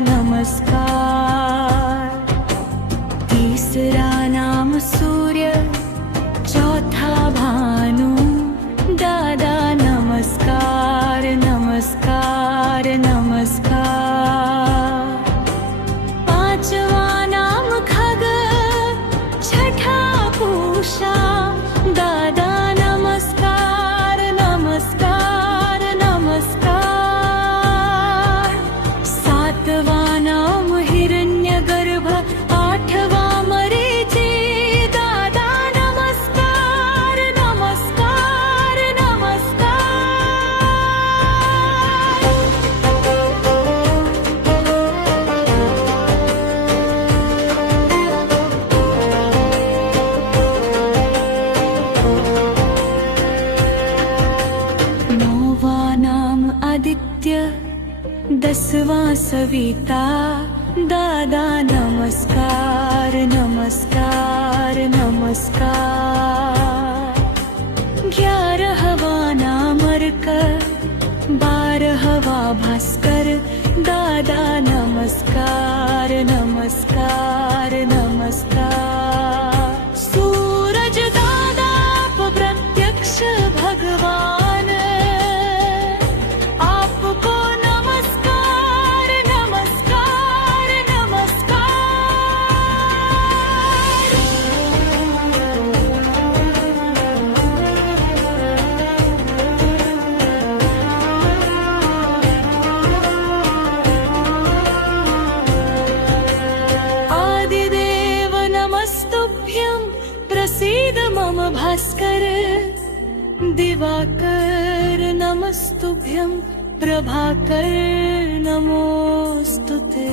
नमस्कार। तीसरा नाम सूर्य, चौथा भानु, दादा नमस्कार नमस्कार नमस्कार। पांचवा नाम खग, छठा पूषा, दादा नमस्कार नमस्कार नमस्कार। सातवा नाम हिरण्यगर्भ, आठवा मरीची, दादा नमस्कार नमस्कार नमस्कार। नौवा नाम आदित्य, दसवा सविता, दादा नमस्कार नमस्कार नमस्कार। 11वां नाम अर्क, 12वां भास्कर, दादा नमस्कार नमस्कार नमस्कार। सूरज दादा प्रत्यक्ष भगवान, आपको नमस्कार नमस्कार नमस्कार। आदिदेव नमस्तुभ्यं, प्रसीद मम भास्कर। दिवाकर नमस्तुभ्यं, प्रभाकर नमोस्तुते।